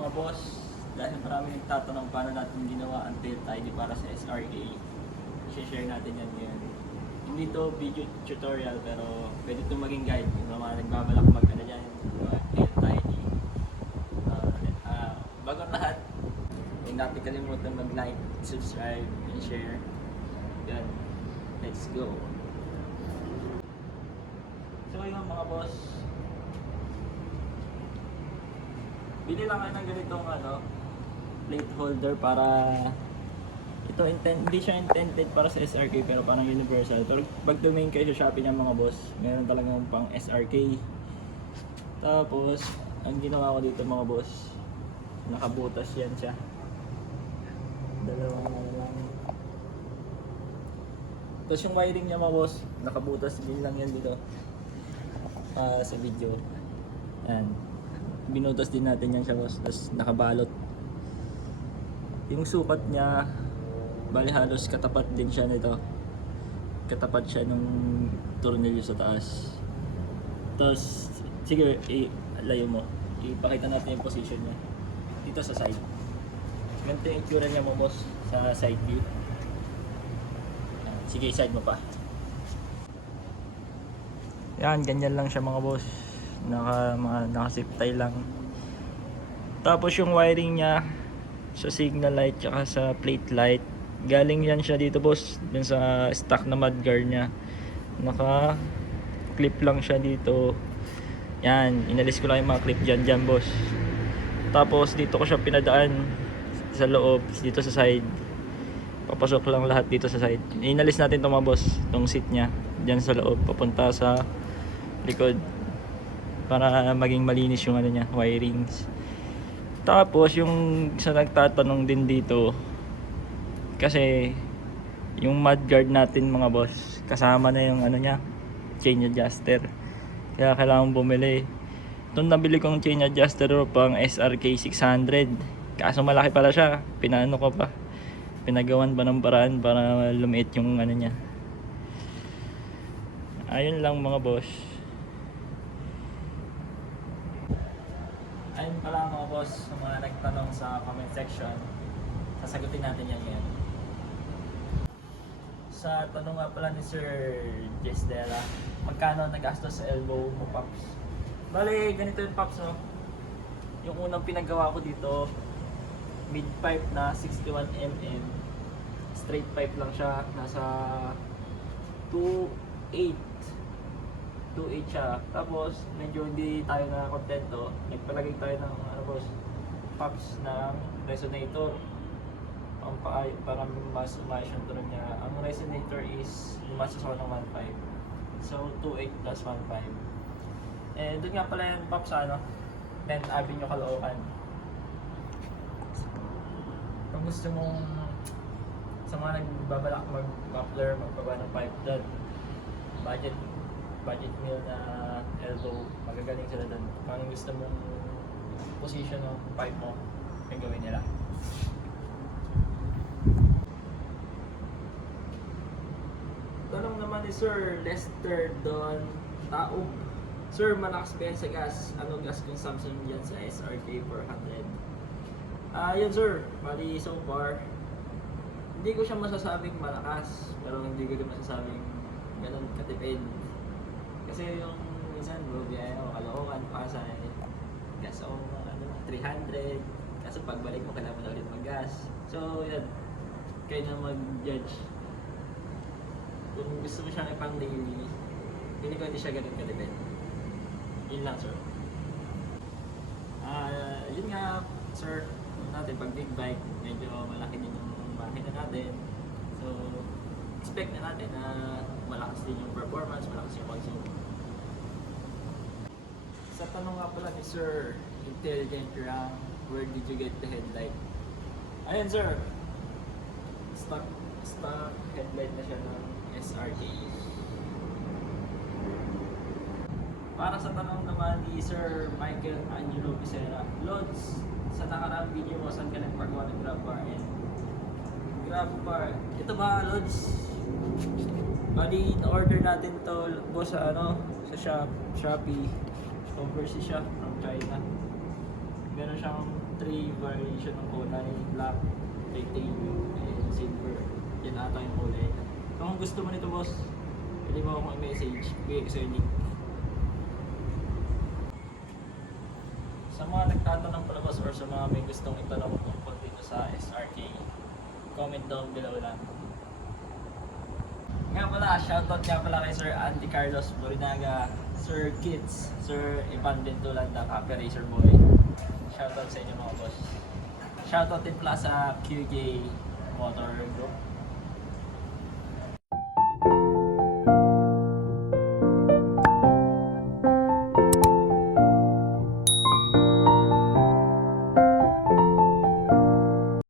mga boss, dahil marami nagtatanong paano natin ginawa ang tail tidy para sa SRA, share natin yan ngayon. Hindi to video tutorial pero pwede itong maging guide kung mga nagbabalak mag-ano dyan, tail tidy. Bago ang lahat, huwag natin kalimutan mag-like, subscribe, and share. Yan, let's go! So yun mga boss, bili lang kayo ng ganitong plate holder para ito hindi siya intended para sa SRK pero parang universal. Pero pag domain kayo sa Shopee ng mga boss, meron talagang pang SRK. Tapos ang ginawa ko dito mga boss, nakabutas yan siya. Dalawang lang. Tapos yung wiring niya mga boss, nakabutas din lang yan dito. Sa video. Yan. Binutas din natin yan siya boss, tapos nakabalot. Yung sukat niya, bali halos katapat din siya nito. Katapat siya nung tornilyo sa taas. Tapos, sige, layo mo. Ipakita natin yung position niya. Dito sa side. Ganito yung itsura niya mo boss, sa side view. Sige, side mo pa. Yan, ganyan lang siya mga boss. Naka-zip tie lang. Tapos yung wiring niya sa signal light tsaka sa plate light, galing yan siya dito boss, dun sa stock na mudguard niya. Naka clip lang siya dito. Yan, inalis ko lang yung mga clip dyan boss. Tapos dito ko siya pinadaan sa loob, dito sa side. Papasok lang lahat dito sa side. Inalis natin ito mga boss, tong seat niya dyan sa loob, papunta sa likod para maging malinis yung niya, wirings. Tapos yung sa nagtatanong din dito, kasi yung mudguard natin mga boss, kasama na yung niya, chain adjuster. Kaya kailangan bumili. Itong nabili kong chain adjuster pang SRK 600. Kaso malaki pala siya. Pinaano ko pa. Pinagawan pa ng paraan para lumiit yung niya. Ayun lang mga boss. Ayun pala mga boss, sa mga nagtanong sa comment section, sasagutin natin yan ngayon. Sa tanong nga pala ni Sir Jess Dela, magkano nagastos sa elbow mo, Pops? Bale, ganito yung Pops, no? Yung unang pinagawa ko dito, mid pipe na 61mm, straight pipe lang siya, nasa 2.8 siya. Tapos medyo hindi tayo na kontento, nagpalagay tayo ng boss, Pops, ng resonator para mas umayos yung tunog niya. Ang resonator is lumasasaw ng 1.5, so 2.8 plus 1.5. Doon nga pala yung Pops sa 10th Avenue, Caloocan. Kung gusto mong sa mga nagbabalak mag-muffler, magbaba ng pipe doon, budget meal na elbow, magagaling sila doon. Kung anong gusto mong position ng pipe mo, may gawin nila. Tanong naman ni Sir Lester Don Taog, Sir, malakas ba yan sa gas? Anong gas consumption dyan sa SRK 400? Yun sir, bali so far, hindi ko siya masasabing malakas, pero hindi ko din masasabing ganun katipid. Kasi yung minsan, biyaya ako, Caloocan, Pasay, gas o 300, kaso pagbalik mo kailangan mo na ulit mag-gas. So yun, kayo na mag-judge. Kung gusto mo siyang ipang daily, hindi ko hindi siya ganun katipid. Yun lang sir. Yun nga sir, natin pag big bike, medyo malaki din yung makina natin. So expect na natin na malakas din yung performance, malakas yung consume. Sa tanong nga pala ni Sir Intelligent Rank, where did you get the headlight? Ayun sir, stock headlight na siya ng SRK. Para sa tanong naman ni Sir Michael Angelo Picera, Lods, sa nakaraang video mo, saan ka nagpagawa ng grab bar? Grab bar, ito ba Lods? Bali, na-order natin to boss sa sa Shopee. Overseas siya from China. Meron siyang 3 variation ng kulay, black, titanium, and silver. Yan ata yung kulay. So kung gusto mo nito boss, pwede mo akong i-message, bigay ko sa link. Sa mga nagtatanong pala boss or sa mga may gustong itanong tungkol dito sa SRK, comment down below lang. Nga pala, shoutout nga pala kay Sir Andy Carlos Borinaga, Sir Kids, Sir Ivan Bentolanda, Copy Racer Boy. Shoutout sa inyo mga boss. Shoutout din pala sa QJ Motor Group.